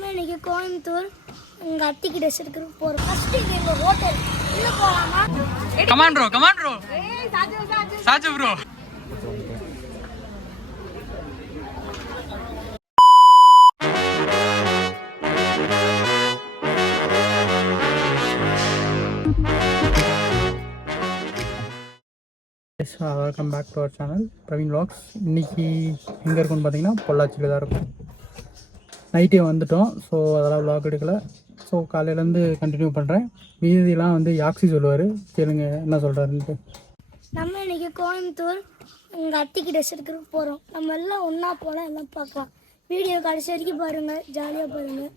நம்ம இன்னைக்கு கோயம்புத்தூர் எங்கள் அத்திக்கு ட்ரெஸ் எடுக்கிறதுக்கு போகிறோம். ஃபர்ஸ்ட் இது எங்கள் ஹோட்டல் உள்ளே போகலாமா? Come on bro Saju bro. Welcome back to our channel Praveen vlogs. இன்றைக்கி எங்கே இருக்குன்னு பார்த்தீங்கன்னா பொள்ளாச்சியில் தான் இருக்கும். நைட்டே வந்துட்டோம், ஸோ அதெல்லாம் வ்ளாக் எடுக்கலை. ஸோ காலையிலேருந்து கண்டினியூ பண்ணுறேன். மீதியெல்லாம் வந்து யாக்ஸி சொல்லுவார், கேளுங்க என்ன சொல்கிறாருன்ட்டு. நம்ம இன்னைக்கு கோயம்புத்தூர் எங்கள் அத்திக்கு ட்ரெஸ் எடுக்கிறதுக்கு போகிறோம். நம்ம எல்லாம் ஒன்றா போகலாம், எல்லாம் பார்க்கலாம். வீடியோ கடைசி வரைக்கும் பாருங்கள், ஜாலியாக பாருங்கள்.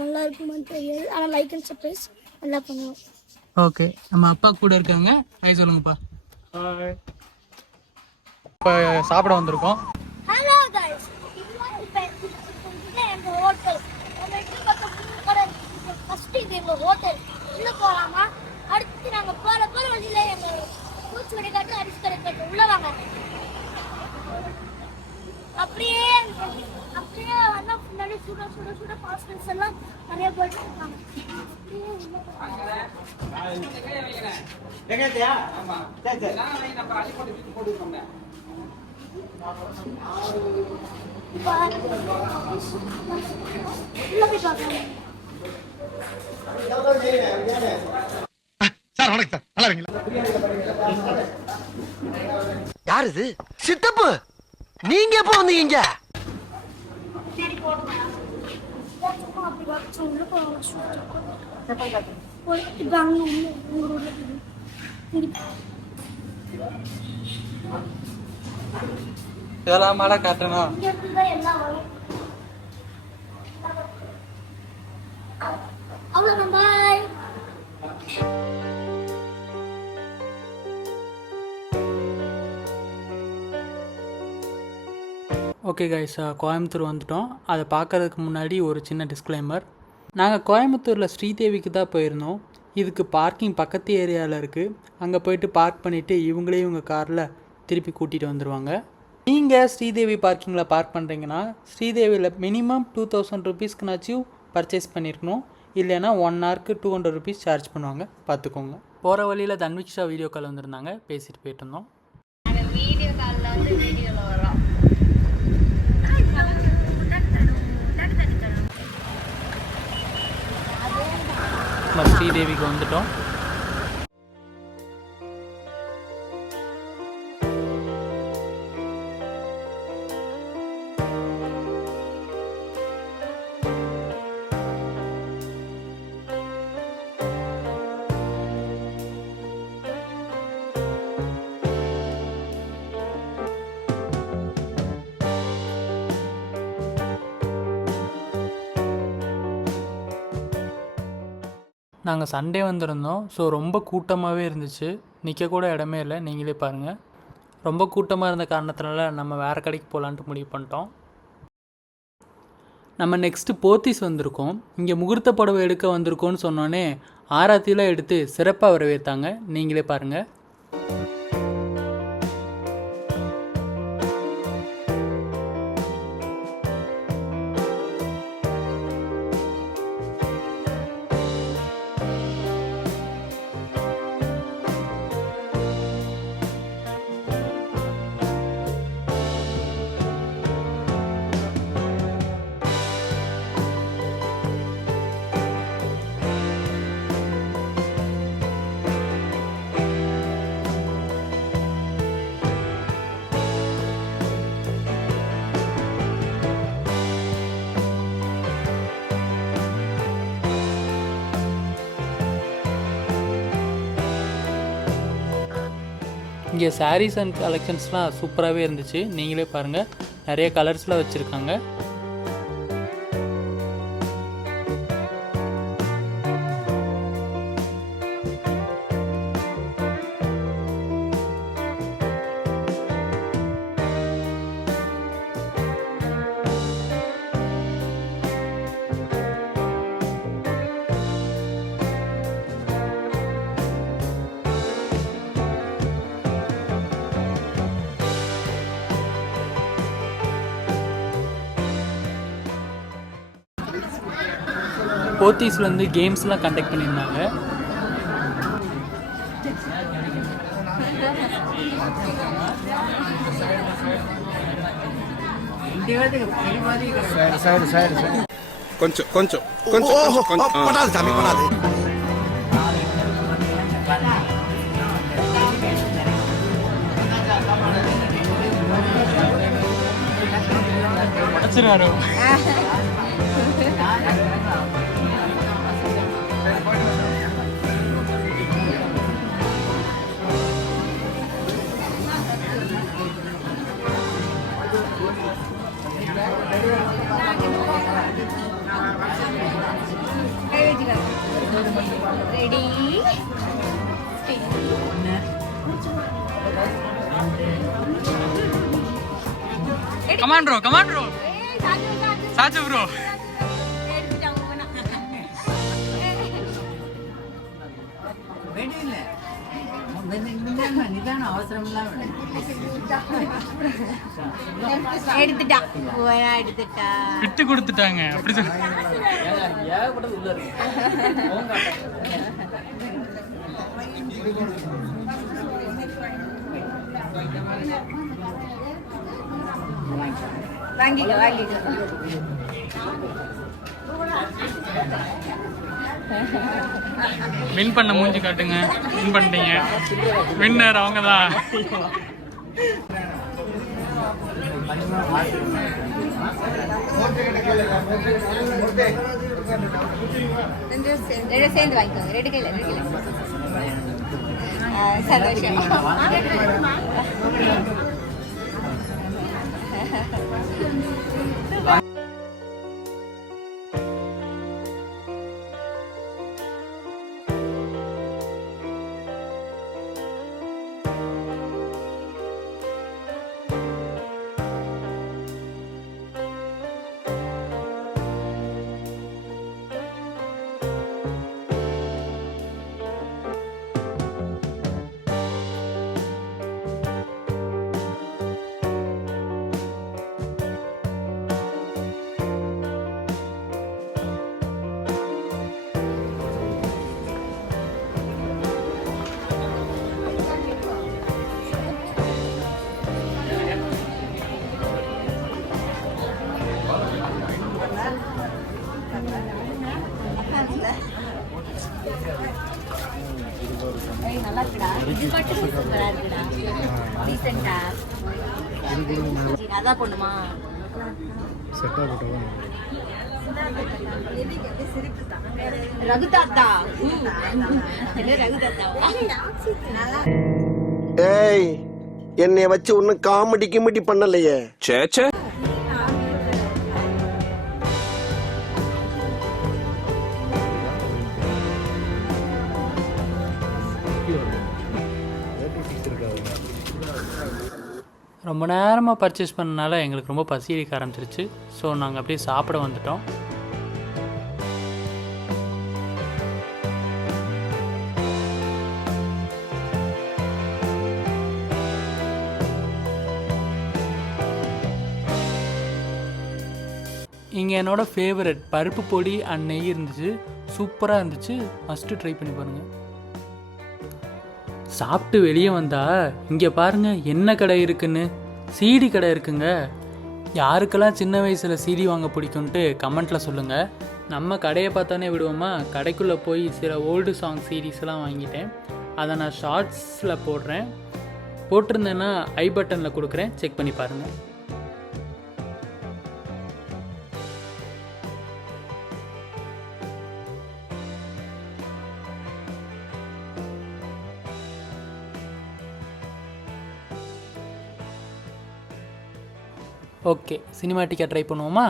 நல்லா இருக்குமான்னு தெரியாது, ஆனால் லைக் அண்ட் சர்ப்ரைஸ் நல்லா பண்ணுவோம். ஓகே, நம்ம அப்பா கூட இருக்காங்க. ஹாய் சொல்லுங்கப்பா. இப்போ சாப்பிட வந்திருக்கோம். ஹலோ गाइस, இதுதான் எங்கள் ஹோட்டல். நம்ம எட்டு பக்கம் கடை. ஃபர்ஸ்ட் இது எங்கள் ஹோட்டல் உள்ளே போகலாமா? அடுத்து நாங்கள் போகிற வழியில் எங்கள் பூச்சி வெடிக்காட்டு அரிசி கிடைக்காட்டு உள்ளே வாங்க. அப்படியே வந்தால் முன்னாடி சுட பாஸ்டர்ஸ் எல்லாம் நிறைய போயிட்டு இருக்காங்க. சார் வணக்கம் சார், நல்லா இருக்கீங்களா? யாரு இது? சித்தப்பு, நீங்க எப்போ வந்தீங்க? இதெல்லாம் மழை காட்டணும். அவ்வளோதான், பாய். ஓகே கைஸ், கோயம்புத்தூர் வந்துட்டோம். அதை பார்க்கறதுக்கு முன்னாடி ஒரு சின்ன டிஸ்க்ளைமர். நாங்கள் கோயம்புத்தூரில் ஸ்ரீதேவிக்கு தான் போயிருந்தோம். இதுக்கு பார்க்கிங் பக்கத்து ஏரியாவில் இருக்குது. அங்கே போயிட்டு பார்க் பண்ணிவிட்டு இவங்களே இவங்க காரில் திருப்பி கூட்டிகிட்டு வந்துடுவாங்க. நீங்கள் ஸ்ரீதேவி பார்க்கிங்கில் பார்க் பண்ணுறீங்கன்னா ஸ்ரீதேவியில் மினிமம் 2000 ருபீஸ்க்குனாச்சும் பர்ச்சேஸ் பண்ணியிருக்கணும். இல்லைன்னா 1 ஹவருக்கு 200 ருபீஸ் சார்ஜ் பண்ணுவாங்க, பார்த்துக்கோங்க. போகிற வழியில் தன்விக்ஷா வீடியோ கால் வந்திருந்தாங்க, பேசிட்டு போயிட்டு இருந்தோம். வீடியோ காலில் வந்து வீடியோவில் வரோம். நம்ம ஸ்ரீதேவிக்கு வந்துட்டோம். நாங்கள் சண்டே வந்திருந்தோம், ஸோ ரொம்ப கூட்டமாகவே இருந்துச்சு. நிற்க கூட இடமே இல்லை, நீங்களே பாருங்கள். ரொம்ப கூட்டமாக இருந்த காரணத்தினால நம்ம வேறு கடைக்கு போகலான்ட்டு முடிவு பண்ணிட்டோம். நம்ம நெக்ஸ்ட்டு போத்தீஸ் வந்திருக்கோம். இங்கே முகூர்த்த புடவை எடுக்க வந்திருக்கோன்னு சொன்னோன்னே ஆராத்திலாம் எடுத்து சிறப்பாக வரவேற்றாங்க, நீங்களே பாருங்கள். இங்கே சாரீஸ் அண்ட் கலெக்ஷன்ஸ்லாம் சூப்பராகவே இருந்துச்சு, நீங்களே பாருங்கள். நிறைய கலர்ஸில் வச்சுருக்காங்க. போத்தீஸ்லேருந்து கேம்ஸ்லாம் கண்டக்ட் பண்ணியிருந்தாங்க. కొంచెం కొంచెం కొంచెం కొంచెం పడాలి సామి పడాలి. உடச்சிருவாரு. Ready come on bro come on bro சாச்சு ப்ரோ. எடுத்துட்டா விட்டு கொடுத்துட்டாங்க அப்படி சொல்லி. வாங்கிக்க வாங்கிக்க. வின் பண்ண மூஞ்சி காட்டுங்க. வின் பண்ணிட்டீங்க. வின்னர் அவங்க தான். சேர்ந்து வாங்கிக்கோங்க. ரெண்டு கையில் சந்தோஷம். நல்லா இருக்குடா. இது மட்டும் சூப்பரா இருக்குடா. டீசெண்டா. அதான் பொண்ணுமா ரகு தாத்தா. என்ன ரகு தாத்தா? ஏய் என்னைய வச்சு ஒன்னும் காமெடி கிமெடி பண்ணலையே. சேச்சே ரொம்ப நேரமாக பர்ச்சேஸ் பண்ணனால எங்களுக்கு ரொம்ப பசி எடுக்க ஆரம்பிச்சிருச்சு. ஸோ நாங்கள் அப்படியே சாப்பிட வந்துட்டோம். இங்கே என்னோடய ஃபேவரட் பருப்பு பொடி அண்ட் நெய் இருந்துச்சு. சூப்பராக இருந்துச்சு. ஃபஸ்ட்டு ட்ரை பண்ணி பாருங்கள். சாப்பிட்டு வெளியே வந்தால் இங்கே பாருங்கள் என்ன கடை இருக்குன்னு. சிடி கடை இருக்குங்க. யாருக்கெல்லாம் சின்ன வயசில் சிடி வாங்க பிடிக்கும்ன்ட்டு கமெண்ட்டில் சொல்லுங்கள். நம்ம கடையை பார்த்தானே விடுவோமா? கடைக்குள்ளே போய் சில ஓல்டு சாங் சீரீஸ்லாம் வாங்கிட்டேன். அதை நான் ஷார்ட்ஸில் போடுறேன். போட்டிருந்தேன்னா ஐ பட்டனில் கொடுக்குறேன், செக் பண்ணி பாருங்கள். ஓகே, சினிமாட்டிக்காக ட்ரை பண்ணுவோமா?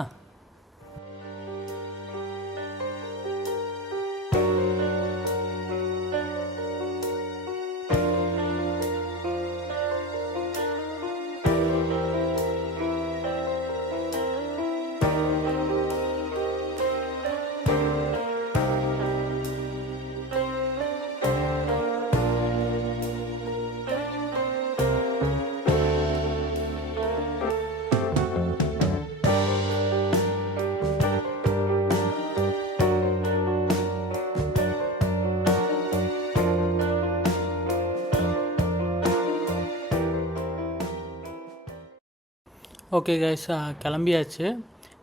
ஓகே கைஸ், கிளம்பியாச்சு.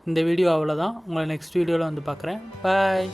இந்த வீடியோ அவ்வளோதான். உங்களை நெக்ஸ்ட் வீடியோவில் வந்து பார்க்குறேன். பாய்.